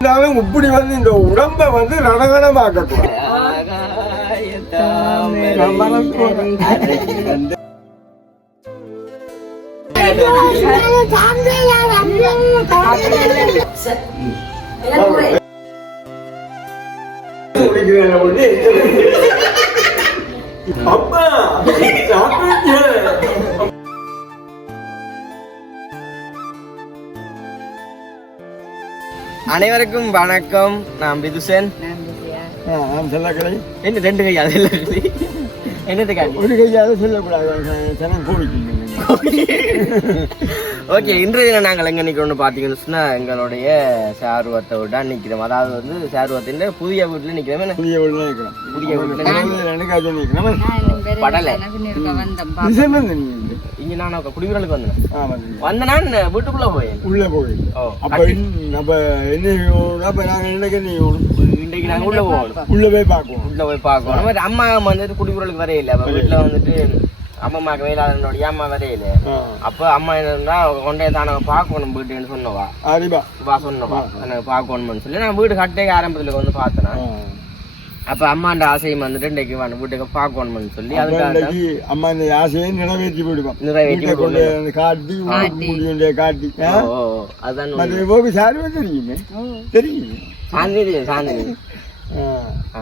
இருந்தாலும் அந்த இப்படி வந்து இந்த உடம்ப வந்து ரணகணமாக்கக்கூடாது அப்பா அனைவருக்கும் வணக்கம். நான் விதுசன் நான் சொல்லக்கலை என்ன ரெண்டு கை அதில் என்னதுக்காண்டி ஒரு கையாவது சொல்லக்கூடாது. ஜனம் ஓகே இன்றைய தினம் நாங்கள் எங்க நிக்கிறோம்னு பாத்தீங்கன்னு சொன்னா எங்களுடைய சாருவத்தை விட நிக்கிறோம். அதாவது வந்து சாருவத்தின் புதிய வீட்டுல? புதிய நிற்கிறோம் புதிய வீட்டுல நிற்கிறோம் படலை. நிசம்பம் இங்க நான் குடியுறலுக்கு வந்தேன். ஆ வந்து வந்தனா வீட்டுக்குள்ள போயேன். உள்ள போய் அப்ப அப்ப என்ன அப்ப நாங்க என்னக்கு நீ இன்றைக்கு நாங்க உள்ள போகணும். உள்ள போய் பார்ப்போம் உள்ள போய் பார்க்கணும். அம்மா வந்துட்டு குடியுறலுக்கு வரையில அப்ப வீட்டுல வந்துட்டு அம்மா அம்மாக்கு வேளாண்மையோடைய அம்மா வரையில அப்ப அம்மா என்னன்னா கொண்டே தானே பார்க்கணும் வீட்டுன்னு சொன்னவா? வா சொன்னவா. எனக்கு பார்க்கணும்னு சொல்லி நான் வீடு கட்டே ஆரம்பத்துல வந்து பார்த்தேன். அப்ப அம்மாண்ட ஆசையும் வந்துட்டு இன்றைக்கு வந்து வீட்டுக்கு பார்க்கணும்னு சொல்லி இன்னைக்கு அம்மா இந்த ஆசையை நிறைவேற்றி விடுவோம். நிறைவேற்றி கொண்டு காட்டி முடியுண்டே காட்டி. அதான் சாருவே தெரியுமே? தெரியுமே?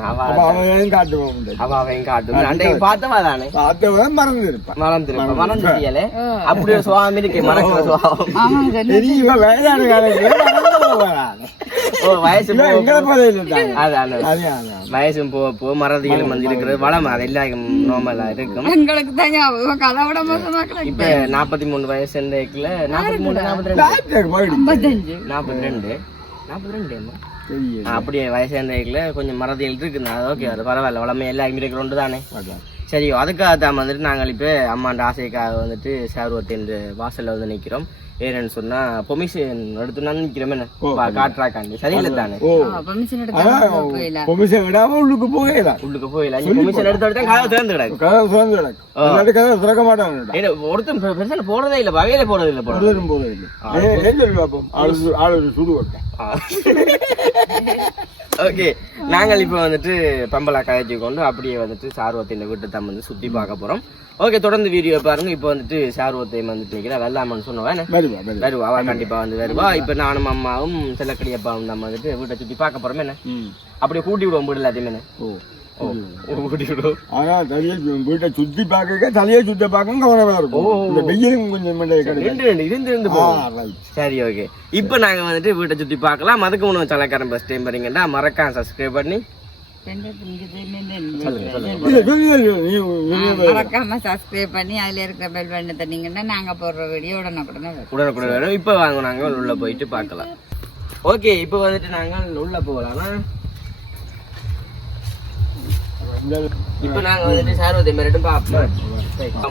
அவ அப்ப அவன் காட்டுவோம் அவன் அன்றைக்கு பார்த்தவா தானே பார்த்தவன் மறந்துட்டியலே அப்படி ஒரு சுவாமி இருக்கு மறக்கிற சுவாமம் வயதான வயசும் போக போக மறதிகளும் வந்து இருக்கிறது வளம் அது எல்லாம் நார்மலா இருக்கும் எங்களுக்கு இப்ப நாற்பத்தி மூணு வயசு நாற்பத்தி மூணு நாற்பத்தி ரெண்டு நாற்பத்தி ரெண்டு நாற்பத்தி ரெண்டு தெரியும் அப்படியே வயசு இருக்குல்ல கொஞ்சம் மறதிகள் இருக்குது. அது ஓகே அது பரவாயில்ல. வளமை எல்லாம் இருக்கிறோண்டு தானே. சரி அதுக்காக தான் வந்துட்டு நாங்கள் இப்போ அம்மாண்ட ஆசைக்காக வந்துட்டு சார்வத்தின் வாசல்ல வந்து நிக்கிறோம். ஏன்னு சொன்னா பொமிஷன் எடுத்து நான் நிக்கிறோம் காட்டுறாக்காண்டி. சரியில்லை தானே? பெர்மிஷன் விடாம உள்ளுக்கு போகலாம் உள்ளுக்கு போயில நீ பொமிஷன் எடுத்து எடுத்தா காதை திறந்து கிடக்கு. கதை திறந்து கிடக்கும் இல்லாட்டி கதை திறக்க மாட்டாங்க ஒருத்தன் பெ- பெருசா போறதே இல்ல வகையில போறது இல்ல போறது போறது இல்லை. ஆளு ஆளு ஒரு சுடு ஓகே நாங்கள் இப்போ வந்துட்டு பம்பலா கதைச்சு கொண்டு அப்படியே வந்துட்டு சார்வத்தின் வீட்டு தான் வந்து சுத்தி பார்க்க போறோம். ஓகே தொடர்ந்து வீடியோ பாருங்க. இப்போ வந்துட்டு சார்வத்தை வந்துட்டு நிற்கிற வெள்ளாமன்னு சொன்னவா என்ன? வருவா வருவா. வருவா. அவ கண்டிப்பா வந்து வருவா. இப்ப நானும் அம்மாவும் செல்லக்கடி அப்பாவும் நம்ம வந்துட்டு வீட்டை சுத்தி பார்க்க போறோம் என்ன. அப்படியே கூட்டி விடுவோம் வீடு எல்லாத்தையும் ஓ. ஆனா தலையை வீட்டை சுத்தி பார்க்க தலையை சுத்த பார்க்க கவனமா இருக்கும். இந்த வெயிலும் கொஞ்சம் இருந்து இருந்து சரி ஓகே இப்போ நாங்க வந்துட்டு வீட்டை சுத்தி பார்க்கலாம். அதுக்கு முன்னாடி சலக்காரன் பஸ் டைம் வரீங்கன்னா மறக்காம சப்ஸ்கிரைப் பண்ணி. மறக்காம சப்ஸ்கிரைப் பண்ணி அதுல இருக்கிற பெல் பண்ணி தந்தீங்கன்னா நாங்க போடுற வீடியோ உடனுக்குடனே உடனுக்குடன் வரும். இப்போ வாங்க நாங்கள் உள்ள போயிட்டு பார்க்கலாம். ஓகே இப்போ வந்துட்டு நாங்கள் உள்ள போகலாம்னா இந்த இப்போ நாங்க வந்துட்டு சார்வத்தை மிரட்டும் பார்ப்போம்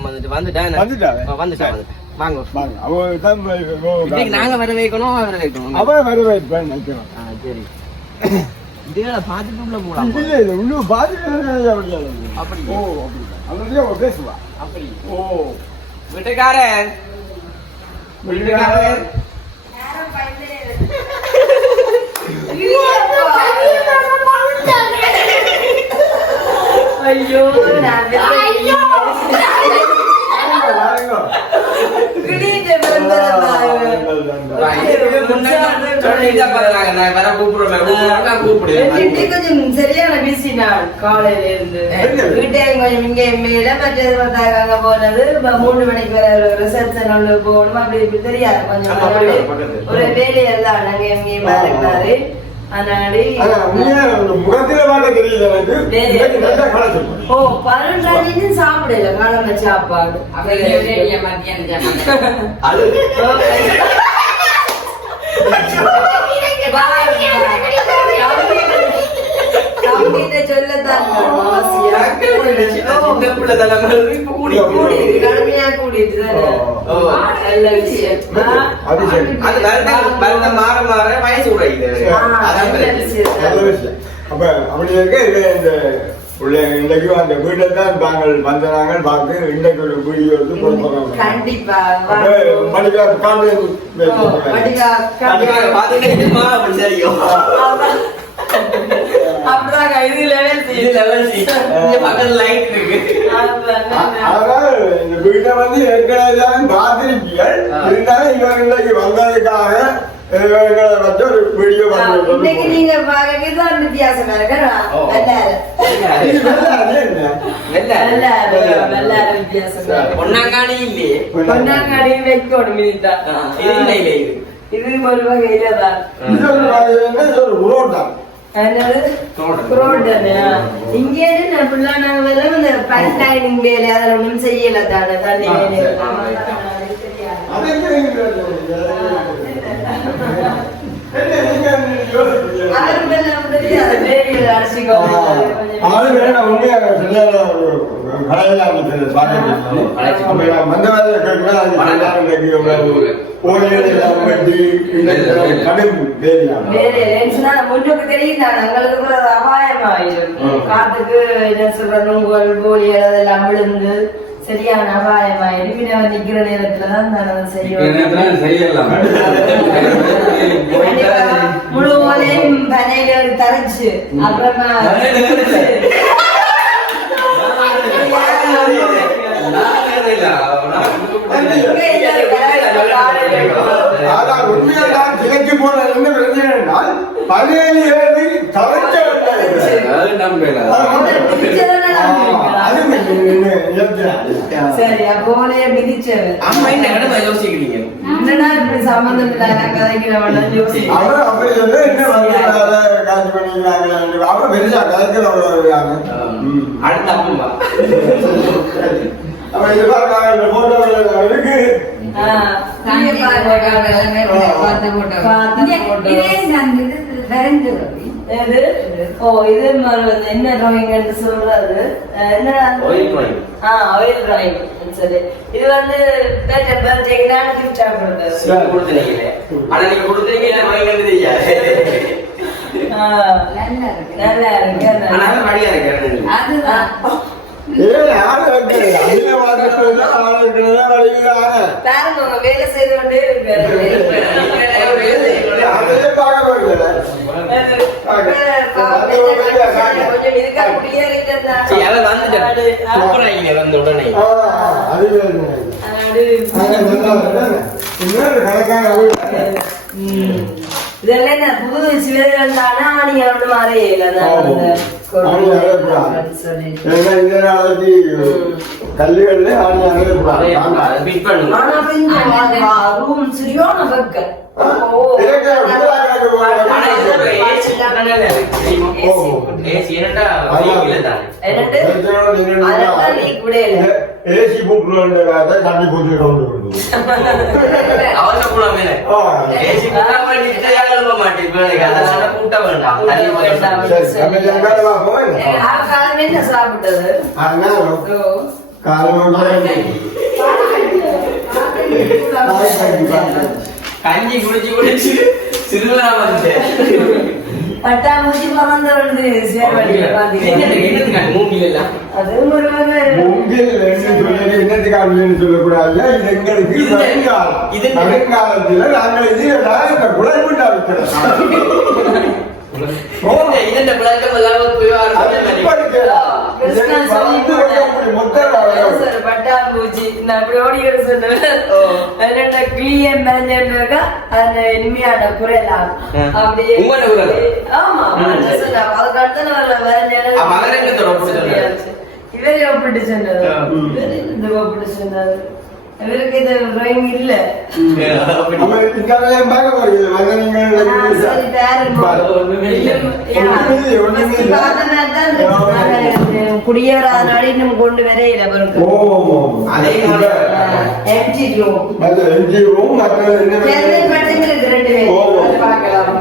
வந்துட்டு வந்துட்டேன் வந்துட்டா? வந்துட்டேன் வாங்க. இன்னைக்கு நாங்க வர வைக்கணும் வர வைக்கணும். அவ சரி. இதுகளை பார்த்துட்டு உள்ள போகலாம் இல்ல இல்ல இன்னும் பாத்துட்டு அப்படி ஓ பேசுவா. அப்படி ஓ. வீட்டுக்காரர். வீட்டுக்காரர். ஐயோ கொஞ்சம் சரியான பிஸி நான் காலையில இருந்து வீட்டை கொஞ்சம் இங்க மேல மற்றது அங்க போனது மூணு மணிக்கு வர ரிசப்ஷன் உள்ள போகணும் அப்படி இப்படி தெரியாது கொஞ்சம். ஒரு வேலையெல்லாம் நாங்க எங்கேயும் காலம். ஓ பன்னெண்டு சாப்பிடல காலம்ப சாப்பாடு. கூடிட்டு தானே. அப்ப அப்படி இருக்க இந்த உள்ள இன்றைக்கு அந்த வீட்டை தான் தாங்கள் வந்தாங்க பார்த்து இன்றைக்கு ஒரு வீடியோ எடுத்து கொடுப்பாங்க கண்டிப்பா. மணிக்கா காண்டு தெரியும். அப்படிதாங்க இது லெவல் இது லெவல் சி இங்க பக்கத்துல லைட் இருக்கு. அதனால இந்த வீட்டை வந்து ஏற்கனவே தான் பார்த்திருக்கீர்கள். இருந்தாலும் வந்ததுக்காக ஒரு இன்னைக்கு நீங்க வித்தியாசம் இருக்கு இல்லையே? வைக்கணும் இது வகையில தான். இது ஒரு இது ஒரு உரோட் தான்? என்னது ரோடு. ரோடுன்னு இங்கே நான் ஃபுல்லா நாங்க வெறும் இந்த பைப்லைனிங் வேலை அதில் ஒன்றும் செய்யல தானே? தண்ணி ஆ, வேலை ஆளு வேணும் உண்மையாக கடையில அப்ப நான் வந்த வேலையை அது ஓடிகள் எல்லாம் கடும் முன்னுக்கு எங்களுக்கு. காத்துக்கு என்ன சொல்ற நுங்குகள் போலிகள் அதெல்லாம் விழுந்து சரியான பின்ன வந்து நிக்கிற நேரத்துல தான் கண்டிப்பா. முழு ஓலையும் பனைகள் தரைச்சு அப்புறமா ஆனால் உண்மையாக நான் கிழக்கு போன என்ன பிரச்சனை என்றால் பதினேழு ஏழு தவிர்க்க அது சரி அப்போ ஓலைய மிதிச்சது அம்மா என்ன கடமை யோசிக்கிறீங்க? என்னடா இப்படி சம்பந்தம் இல்லாத கதைக்கிறவன் யோசிக்கிறேன். அவர் அப்படி சொல்லி என்ன வந்து வேலை காசு பண்ணிக்கிறாங்க அவர் பெருசா கலைக்கிறவங்க அடுத்த அப்பா அவன் இது பாருங்க இந்த போட்டோ இருக்கு. தண்ணி போட்டோ எல்லாமே பார்த்து போட்டோ பார்த்து இதே- போட்டோ. இதே நான் இது வரைஞ்சு எது ஓ இது என்ன டிராயிங் சொல்றது? அஹ் என்னடா அது? Oil drawing. ஆ ஆயில் டிராயிங் சரி. இது வந்து பேட்டர் பர்த்டேக்கு நான் கிஃப்ட் ஆகுறது நீங்க கொடுத்துருக்கீங்க ஆனா நீங்க கொடுத்துருக்கீங்க வாங்கி தெரியாது. நல்லா இருக்கு. நல்லா இருக்கு ஆனா நல்லா அவன் மடியா இருக்கிறேன் அதுதான். பாருங்க உங்க வேலை செய்து கொண்டே வந்த. இதெல்லாம் என்ன? புது சிவர்கள் தானே ஆணிகளோட மாறையில ஆணி அழகக்கூடாது. ஏன்னா இந்த நாளைக்கு ஆணி. ஏசி போட்டு கொண்டு சாப்பிட்டது காலம் கஞ்சி குடிச்சு குடிச்சு திருவிழா வந்து பட்டாம்பூச்சி பறந்து வருது சேவடியில பாத்தீங்கன்னா மூங்கில் எல்லாம் அது ஒரு மூங்கில் சொல்லக்கூடாது. எங்களுக்கு இது- நாங்கள் வைக்கிறோம் எல்லாம் போய் பட்டாம்பூச்சி நான் அப்படி ஓடி வர சொன்னேன் என்னோட கிளிய மேஞ்சா அந்த இனிமையான குரலாம். அப்படியே உங்களோட குரல்? ஆமா ம். அதுக்கு அடுத்த நாள் தொடர்பு? இவரே சொன்னது. இவரே இந்த சொன்னது இவருக்கு இது இல்ல சரி. ஒண்ணுமே இல்லை, ஒண்ணுமே இல்லை. குடியேறாதனால இன்னும் கொண்டு வரையில பிறகு ஓ அதே மாதிரி. மற்ற என்ன இருக்கு ரெண்டு பேரும் ஓ. பார்க்கலாம்.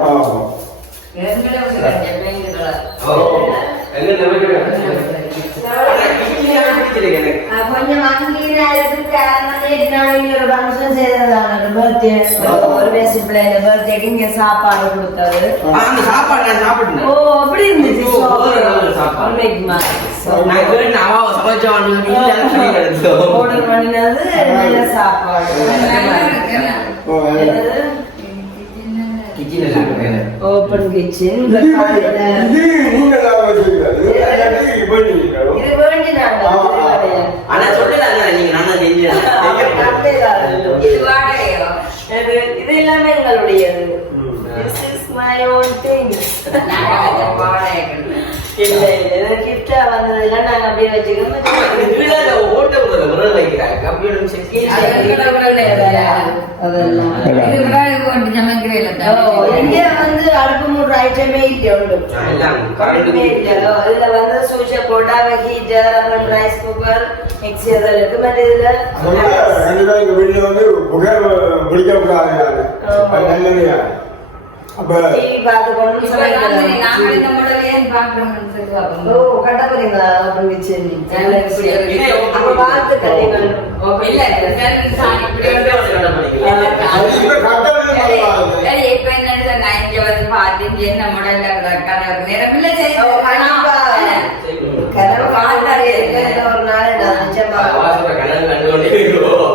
ஆ. எங்களை ஓ. நம்ம ஆனா அஹ் கொஞ்சம் ஒரு ஃபங்க்ஷன் செய்ததான பர்த்டே ஒரு வயசு பிள்ளைங்க பர்த்டேக்கு இங்க சாப்பாடு கொடுத்தது அந்த சாப்பாடு நான் சாப்பிட்டேன் ஓ அப்படி இருந்துச்சு சாப்பாடு. பண்ணினது நல்ல சாப்பாடு கிச்சன் இங்க வந்து அடுப்பு மூன்று ஐட்டமே இதுல வந்து சூச்ச போட்டா ஹீட்டர் அப்புறம் ரைஸ் குக்கர் மிக்ஸி அதெல்லாம் இருக்கு மற்ற இதுல அதனால கண்டிப்பா எங்க வீட்டுல வந்து புகை பிடிக்க கூடாது. அப்ப டிவி பார்த்து கொண்டு இந்த சொல்லி ஓ அப்ப இல்ல இப்படி வந்து இப்ப என்னது நான் இங்க வந்து பார்த்து என்ன முடல்ல கணவர் நேரம் இல்ல சரி ஓ, கண்டிப்பா. கதவு பார்த்தாரு ஒரு நாள் நான் நிஜமா வாசல கனவு கண்டு கொண்டே இருக்கிறோம்.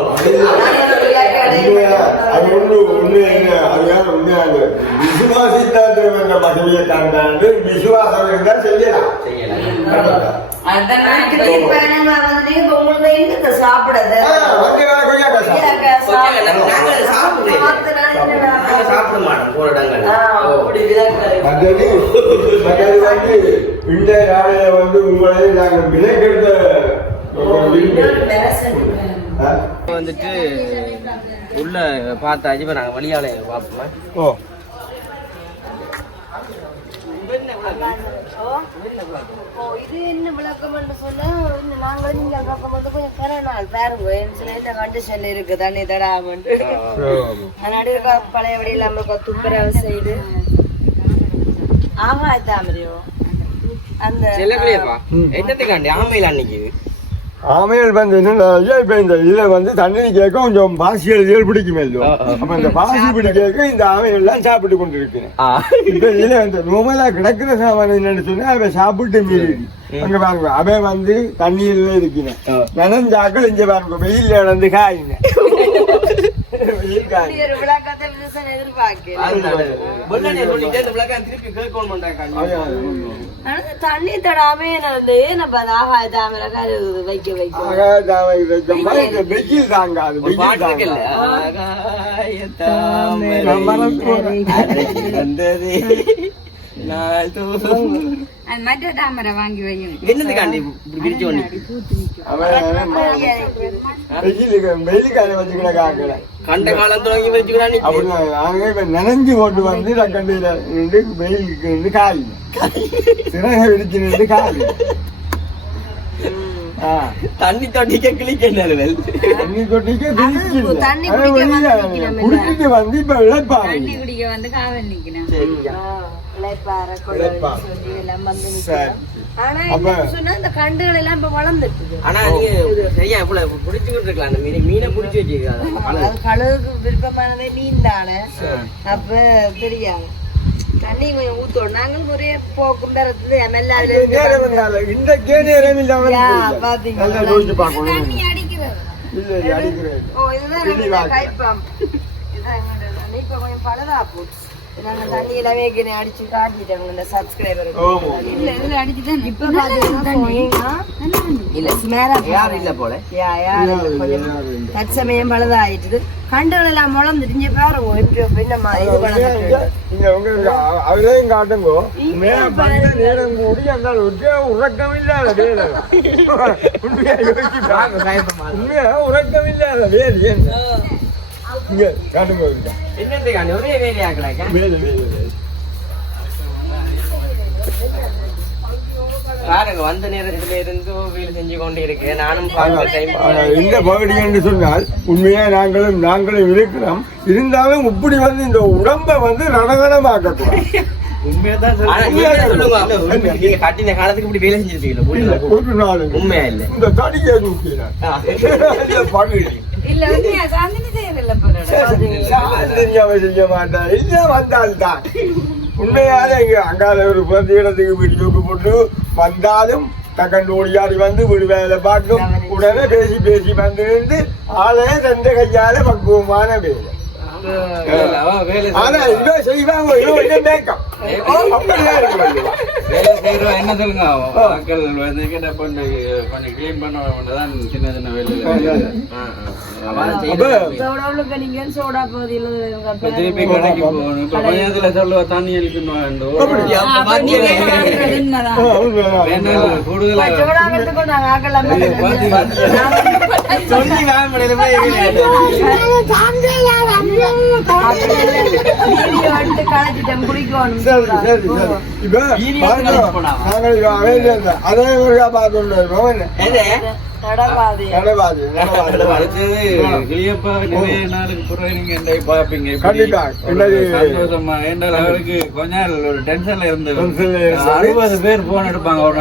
உண்மையா, அது ஒண்ணு உண்மை என்ன அதுதான் உண்மையாக விசுவாசித்தாத்திரம் என்ற பதவியை தாண்டாண்டு விசுவாசம் இருந்தால் செய்யலாம் செய்யலாம். அதுதான் நான் இப்ப அடிக்கடி பயணமா வந்து இப்ப உங்களுக்கு என்னத்த சாப்பிடுறது ஆ, வந்து வேற கொஞ்சம் பேசலாம். ஐயாக்கா கொஞ்சம் நாங்க- நாங்க சாப்பிடுறது. சாப்பிடுறது. மத்த நாள் என்னடா? நாங்க சாப்பிட மாட்டோம் போற இடங்கள்ல. ஆ, ஓ. அப்படி விளக்குறது. மற்றது மற்றது வந்து இந்த வந்து உங்களை நாங்கள் விலைக்கெடுத்த? வந்துட்டு உள்ள பார்த்தாச்சு இப்ப நாங்க வழியால பார்ப்போமா ஓ ஓ, இது என்ன விளக்கம்னு சொன்னா, இன்னும் நாங்களும் நீங்க பார்க்கும்போது கொஞ்சம் கரநாள் பாருங்க, என் சில இந்த condition இருக்கு, தண்ணி தடாமன்ட்டு. பழைய வழி இல்லாம துப்புரவு செய்து. ஆகாய தாமரையோ அந்த என்னத்துக்காண்டி? ஆமையில அன்னைக்கு? ஆமைகள் வந்து இப்ப இந்த இதுல வந்து தண்ணி கேட்க கொஞ்சம் பாசி எழுதியல் பிடிக்குமே. அப்ப இந்த பாசி பிடிக்க இந்த ஆமைகள் எல்லாம் சாப்பிட்டு கொண்டு இருக்கிறேன் இப்ப இதுல வந்து நோமலா கிடக்குற சாமான் என்னன்னு சொன்னா அவன் சாப்பிட்டு மீறி. அங்க பாருங்க அவன் வந்து தண்ணியில இருக்கிறேன். ஆ. நனஞ்சாக்கள் இங்க பாருங்க வெயில்ல நடந்து காயுங்க தண்ணி தடாமே நான் ஏன் நம்ம ஆகாய தாமரை வைக்க வைக்க வந்ததே நாள் தோறும் அது மற்ற தாமரை வாங்கி வையும் என்னதுக்காண்டி இப்படி பிரிச்சு ஆக்கல கண்ட? காலம் தொடங்கி வச்சுக்கிறான் இப்ப நனைஞ்சு போட்டு வந்து நின்று நின்று காய் சிறக விரிச்சு நின்று ஆ. தண்ணி தொட்டிக்க கிளிக்க தண்ணி தொட்டிக்கு குடிச்சிட்டு வந்து இப்ப இழைப்பாரு இளைப்பாறை, கொள்ளை. சொல்லி எல்லாம் வந்து. நிக்கணும். ஆனா என்ன சொன்னா இந்த கண்டுகள் எல்லாம் இப்ப வளர்ந்துட்டு ஆனா நீங்க சரியா இவ்வளவு புடிச்சுக்கிட்டு இருக்கலாம். அந்த மீனை மீனை புடிச்சு வச்சிருக்காங்க அது விருப்பமானதே மீன் தானே. அப்ப தெரியாது. தண்ணி கொஞ்சம் ஊத்தோம் ஒரே போக்கும் எம்எல்ஏ அடிக்கிறது. ஓ இதுதான். கைப்பம். இப்ப கொஞ்சம் பழுதா போச்சு நாங்க தண்ணி எல்லாமே ஏற்கனவே அடிச்சு காட்டிட்டோம் இந்த சப்ஸ்கிரைபர். இல்ல இதுல அடிச்சுதான் இப்ப பாத்தீங்கன்னா இல்ல ஸ்மேலா யாரும் இல்ல போல? யா யாரு தற்சமயம் பழுதாயிட்டுது. கண்டுகள் எல்லாம் முளந்துட்டு இங்க பாருங்க எப்படி என்னம்மா இது வளர்ந்துட்டு இங்க உங்களுக்கு அ- அவரையும் காட்டுங்கோ. மேல பந்த நேரம் கூடி அந்த ஒரே உறக்கம் இல்லாத வேலை. உண்மையா யோசிச்சு பாருங்க. உண்மையா உறக்கம் இல்லாத வேலை. என்ன இங்க காட்டுங்க பாருங்க வந்த நேரத்துல இருந்து வீடு செஞ்சு கொண்டு இருக்கேன் நானும் இந்த பகுதி என்று சொன்னால் உண்மையா நாங்களும் நாங்களும் இருக்கிறோம் இருந்தாலும் இப்படி வந்து இந்த உடம்பை வந்து. நீங்க கட்டின காலத்துக்கு இப்படி வேலை நாள் உண்மையா இல்ல இந்த தடியை செஞ்ச மாட்டான் இல்ல வந்தால்தான் உண்மையாக இங்க அங்கால ஒரு பிறந்த இடத்துக்கு வீடு தூக்கு போட்டு வந்தாலும் தக்கண்டு ஓடியாடி வந்து வீடு வேலை பார்க்கும் உடனே பேசி பேசி வந்து இருந்து ஆளே ரெண்டு கையால பக்குவமான வேலை ஆனா இவ செய்வாங்க இவ கொஞ்சம் மேக்கம் வேலை செய்யறோம் என்ன சொல்லுங்க மக்கள் வந்து கிட்ட பண்ணி கொஞ்சம் கிளீன் பண்ண சின்ன சின்ன இப்ப திருப்பி கடைக்கு போகணும் இப்ப கொஞ்சத்துல சொல்லுவா தண்ணி கூடுதலா குடிக்கணும் சரி, சரி. இப்ப பாருங்க, நாங்கள் இவ அமைதியா இருந்தா. அதே. ஒரு என்னது? சந்தோஷமா ஏன்டால் அவருக்கு கொஞ்ச நாள் ஒரு டென்ஷன்ல இருந்து டென்ஷன்ல இருந்தாரு. அறுபது பேர் போன் எடுப்பாங்க ஒரு.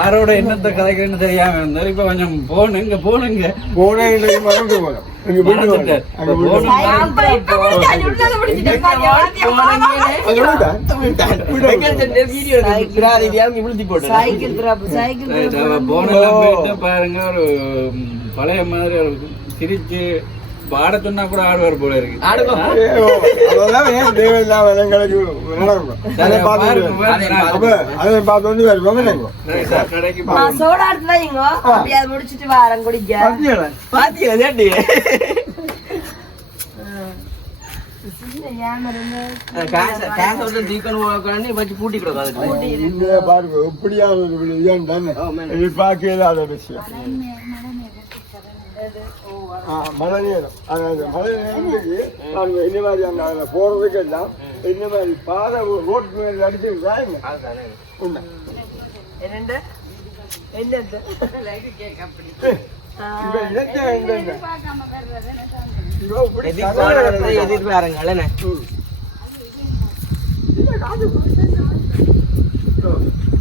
ஆரோட என்னத்த கதைக்குன்னு தெரியாம இருந்தாரு இப்ப கொஞ்சம் போனுங்க போனுங்க போனே மறந்து போனோம். அங்க போயிட்டு பாருங்க ஒரு பழைய மாதிரி சிரிச்சு பாட சொன்னா கூட ஆடுவார் போல இருக்கு. முடிச்சிட்டு வாரம் குடிக்க. பாருங்க நேரம் அதாவது மழை நேரத்துக்கு பாருங்க இந்த மாதிரி அந்த அதுல போறதுக்கு எல்லாம் இந்த மாதிரி பாதை ரோட் மேல அடிச்சிருக்காங்க அதுதானே. உண்மை என்னென்ன? இவ இப்படி எதிர்ப்பு கதை வராததை எழுதுறா. எதிர்ப்பு வராங்க இல்லைண்ணே? ம். இல்ல, காது பிடிச்சிருந்தா. இதையே காட்ட போறோம். சொன்னாங்கன்னா that's the main என்ன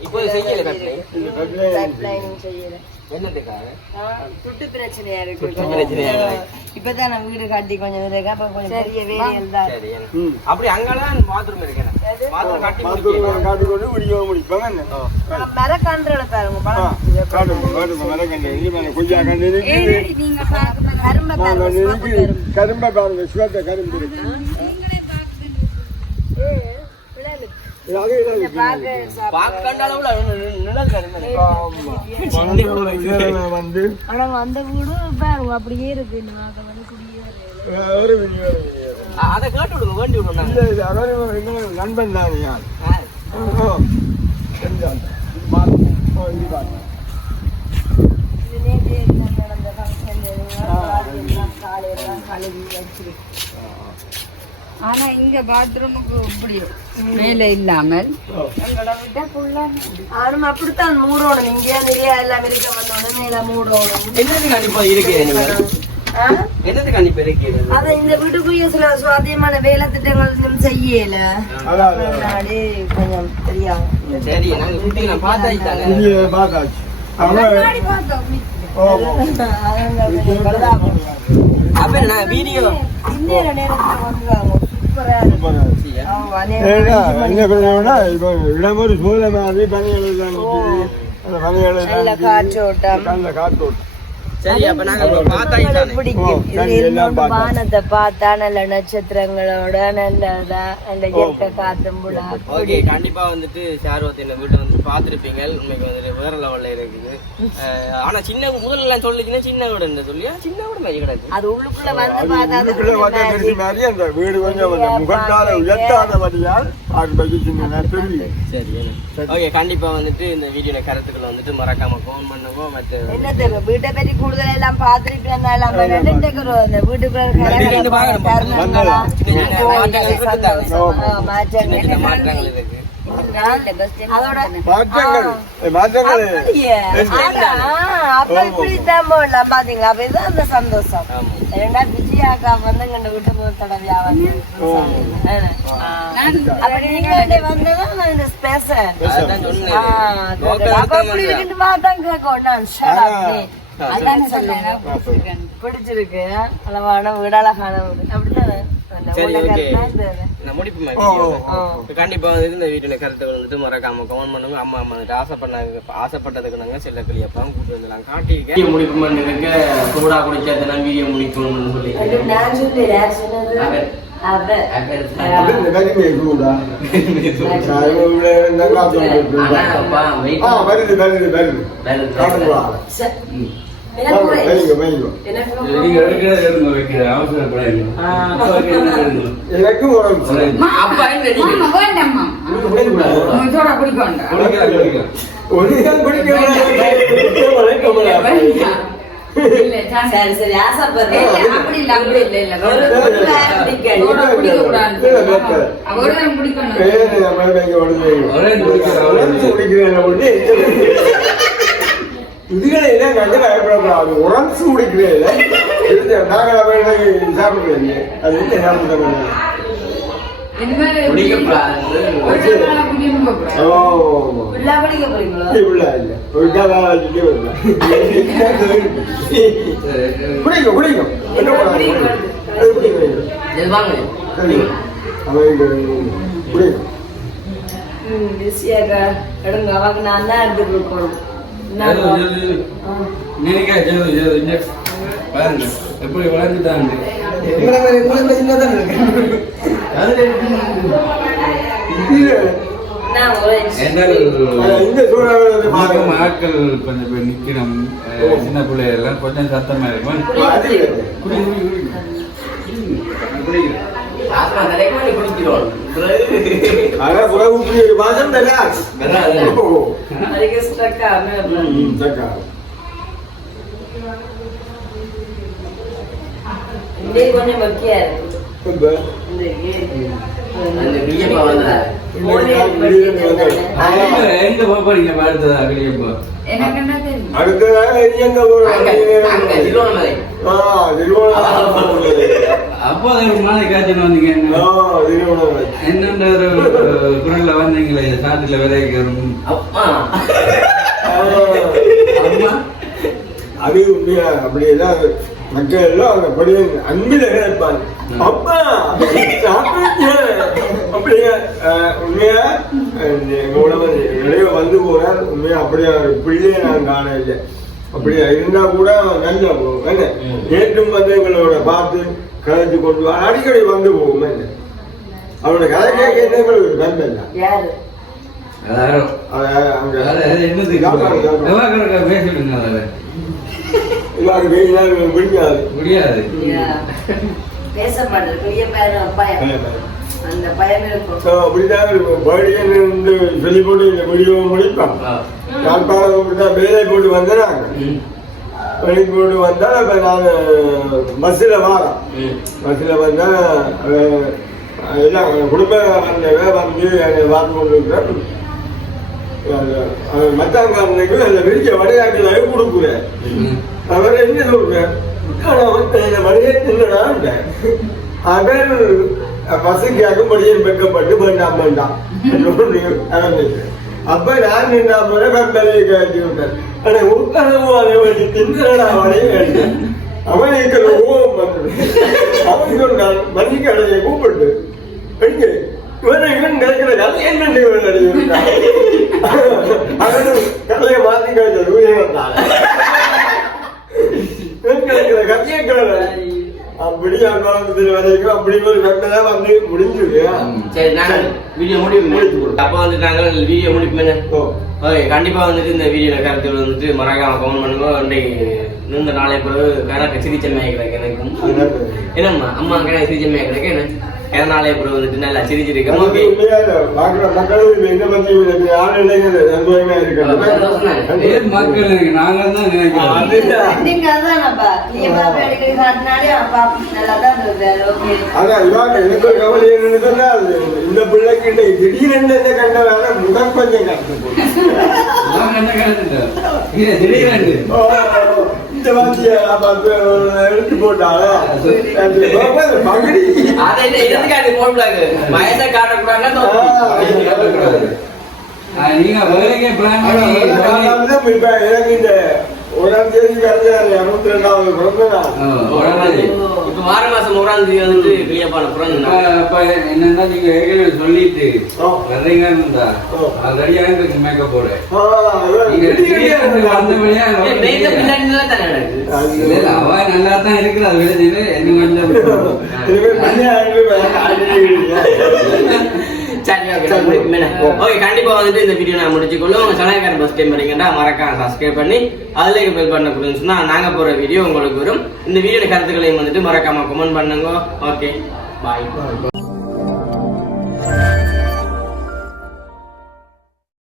இப்போது செய்யல துட்டு பிரச்சனையா இருக்கு. இருக்கு. இப்பதான் நான் வீடு கட்டி கொஞ்சம் இருக்கு அப்ப கொஞ்சம் பெரிய வேலைகள் தான் சரி, என்ன? ம். அப்படி அங்கெல்லாம் பாத்ரூம் இருக்கேன். என்ன? மரக்கன்றுகளை பாருங்க காட்டுங்க, காட்டுங்க, மரக்கன்று. வந்து ஆனா அந்த வீடு அப்படியே இருக்கு அதை கேட்டு விடுங்க வேண்டி விடுங்க நண்பன் தான் யார் ஓ, கழுவி வச்சிருக்கு ஆனா இங்க பாத்ரூமுக்கு இப்படி மேல இல்லாமல். ஆனும் அப்படித்தான் மூடணும். இங்கே நிறைய எல்லாம் இருக்க வந்தோடனே மேல மூடணும். என்னத்துக்கு அனுப்ப இருக்கு இந்த வீட்டுக்குரிய சில சுவாத்தியமான வேலை திட்டங்கள் செய்யல. கொஞ்சம் தானே விடிய. அப்ப நேரத்துல வந்துருவாங்க சூப்பரா இருக்கும் அவங்க ஏன்னா, அநேகமா என்ன பண்ணுவோம்னா, இப்போ இடம் ஒரு சூழல் மாதிரி பனிகள் எல்லாம் நிக்குது. அந்த பனிகள் எல்லாம் நல்ல நிக்குது. காற்றோட்டம் நல்ல காற்றோட்டம். சரி அப்ப நாங்க பிடிக்கும். இன்னொன்று. வானத்தை பார்த்தா நல்ல நட்சத்திரங்களோட நல்ல இதா, நல்ல இயற்கை காத்தும் புலா ஓகே கண்டிப்பா வந்துட்டு ஷார்வத்தின் வீட்டை வந்து பார்த்துருப்பீங்க உண்மைக்கு வந்துட்டு வேற லெவல்ல இருக்குது. ஆனா சின்ன முதல்ல சொல்லிச்சுன்னா சின்ன வீடு என்ன சொல்லியா சின்ன வீடு மாதிரி கிடக்கு. அது உள்ளுக்குள்ள வந்து பார்த்தா மாதிரி. அந்த வீடு கொஞ்சம் முகத்தால உயர்த்தாதபடியால் சரி ஓகே கண்டிப்பா வந்துட்டு இந்த வீடியோட கருத்துக்களை வந்துட்டு மறக்காம ஃபோன் பண்ணுங்க. மற்ற வீட்டை பற்றி கூடுதல் எல்லாம் பார்த்துட்டு எல்லாம் ரெண்டு அந்த வீட்டுக்குள்ள. சந்தோஷம், ரெண்டா விஜயாக்கா வந்து எங்க வீட்டு போய் தடவையா வந்து அப்படி நீங்க வந்ததான் நான் இந்த அப்ப அப்படி இருக்குன்னு பார்த்தா கேட்கும் நான். அதான் சொல்லுவேன் பிடிச்சிருக்கு. அளவான வீடு. அழகான வீடு. இப்ப கண்டிப்பா வந்து இந்த வீட்டுல கருத்து வந்துட்டு மறக்காம கமெண்ட் பண்ணுங்க. அம்மா அம்மா வந்துட்டு ஆசைப்பட்டாங்க ஆசைப்பட்டதுக்கு நாங்க செல்ல கிளியப்பாவும் கூட்டு வந்து நான் காட்டியிருக்கேன். முடிப்பு இருக்க சூடா குடிச்சா வீடியோ முடிக்கணும்னு சொல்லி வருது வருது சரி. சரி ஆசைப்படுறேன் இல்ல, அப்படி இல்ல அப்படி இல்ல இல்ல ஒரு பொருளை இதுகளை என்ன கண்டு பயப்படக்கூடாது. நாங்கள் அது படிக்க போறீங்களா இல்ல. வச்சுட்டு வரல குடிக்கும் குடிக்கும் என்ன பண்ணாங்க குடிக்கும் இது வாங்க. அவன் குடிக்கும் ம், பிஸியாக்கா எடுங்க அவங்க நான் தான் எடுத்து கொடுக்கணும் ஜெரு, ஜெரு, ஜெரு. நீங்க injection. பாருங்க எப்படி வளர்ந்துட்டாங்க. ஆட்கள் கொஞ்சம் பேர் நிக்கணும் சின்ன பிள்ளைகள் கொஞ்சம் சத்தமா இருக்கும். குடிக்கிறோம். அதான் உறவு புரிய மாதம் தானே வராது. ஓ அதுக்கு ஸ்ட்ரக் ஆகாம ம் தக்கா இதே கொஞ்சம் மக்கியா இருக்கு இப்ப இந்த எங்க போறீங்க அடுத்ததா வெளியே போ எனக்கு என்ன தெரியும்? அடுத்ததாக எங்க அங்க, அங்க, போறோம் திருவண்ணாமலை. ஆ திருவோணம் அப்போ ஒரு மாலை காய்ச்சல் வந்தீங்க ஆ திருவோணம் என்னன்ற ஒரு குரல்ல வந்தீங்களே அப்பா. அம்மா? அது அப்படியெல்லாம் மக்கள் எல்லாம் அந்த படியை அன்பில் இருப்பாங்க அப்பா அப்படியே உண்மையா? வெளியே வந்து போறார். உண்மையா அப்படியே ஒரு பிள்ளையை நான் காண இல்லை அப்படியா இருந்தா கூட நல்லா போகும். நேற்றும் வந்து எங்களோட பார்த்து கலைஞ்சு கொண்டு வா. அடிக்கடி வந்து போகும் என்ன? அவனோட கதை கேட்க என்ன எங்களுக்கு ஒரு நன்மை இல்லை. அதாவது பேசினாலும் பிடிக்காது முடியாது. யா. பேச வந்து சொல்லி போட்டு இந்த முடிவை முடிப்பான். யாழ்ப்பாணம் வேலை போட்டு ம். வேலை போட்டு வந்தா இப்ப நான் பஸ்ஸில் வாரேன். பஸ்ஸில் வந்தா அஹ், எல்லாம் குடும்ப வந்தவ வந்து என்னை பார்த்து கொண்டு இருக்கிறேன் மத்தாங்காரனுக்கு அந்த விரிச்ச வடையாட்டுல கொடுக்குறேன். அவர் என்ன சொல்றேன் வழியே தின்னடான் அவர் பசுக்காக படியில் வைக்கப்பட்டு வேண்டாம் வேண்டாம். அப்ப நான் நின்னா போல கம்பெனியை காட்டி விட்டேன் ஆனா உட்கனவு அதை வழி தின்றடா அவனே வேண்டாம் அவன் இருக்கிற ஓவம் வந்து அவன் சொன்னான் மணிக்கடையை கூப்பிட்டு எங்க இவனை இவன் கிடைக்கிற கதை என்னன்னு இவன் அடிச்சுட்டான் அவன் கதையை மாத்தி கழிச்சது உயிரிழந்தான் கிடைக்கிற கதையை கேளு அப்படி அனுபவத்தில் வரைக்கும் அப்படி ஒரு கட்டளை வந்து முடிஞ்சது. சரி நாங்கள் வீடியோ முடிவு அப்போ வந்து நாங்கள் வீடியோ முடிப்பேன் ஓ. ஓகே கண்டிப்பா வந்துட்டு இந்த வீடியோல கருத்து வந்துட்டு மறக்காம கமெண்ட் பண்ணுங்க. இன்னைக்கு இந்த நாளை பிறகு கணக்கு சிகிச்சை கிடைக்கும் எனக்கும் என்னம்மா அம்மா கணக்கு சிகிச்சை கிடைக்கும் என்ன? இதனால இப்படி வந்துட்டு நல்லா ஓகே உண்மையாக பார்க்கிற மக்களும் என்ன பத்தி ஏன் மக்கள் இருக்கு? நாங்க தான் நினைக்கிறோம் எனக்கு ஒரு கவலை என்னன்னு சொன்னா அது இந்த பிள்ளைக்கு திடீரென்று என்ன கண்ட வேலை திடீரென்று. இந்த வாத்திய எடுத்து போட்டால பகுடி அதை என்ன எதுக்காக போடுறாங்க வயசை காட்டக்கூடாதுன்னா நீங்க வேலைக்கே பிளான் பண்ணி எனக்கு ஒராம் தேதி கழிஞ்சு அறுபத்தி ரெண்டாவது பிறந்த நாள் ஆ, உடனே. இப்ப வார மாசம் ஒன்றாம் தேதி வந்துட்டு என்னன்னா நீங்க ஏற்கனவே சொல்லிட்டு இருந்தா. அது ரெடியா இருக்கு மேக்கப் போட நல்லா தான் அது விளைஞ்சது சரி ஓகே கண்டிப்பா வந்துட்டு இந்த வீடியோ நான் முடிச்சுக்கொள்ளும். உங்க சனாயக்காரன் ஃபர்ஸ்ட் டைம் வரீங்கன்னா மறக்காம சப்ஸ்கிரைப் பண்ணி அதுல பெல் பண்ண கொடுன்னு சொன்னா நாங்க போற வீடியோ உங்களுக்கு வரும். இந்த வீடியோ கருத்துக்களையும் வந்துட்டு மறக்காம கமெண்ட் பண்ணுங்க. Okay bye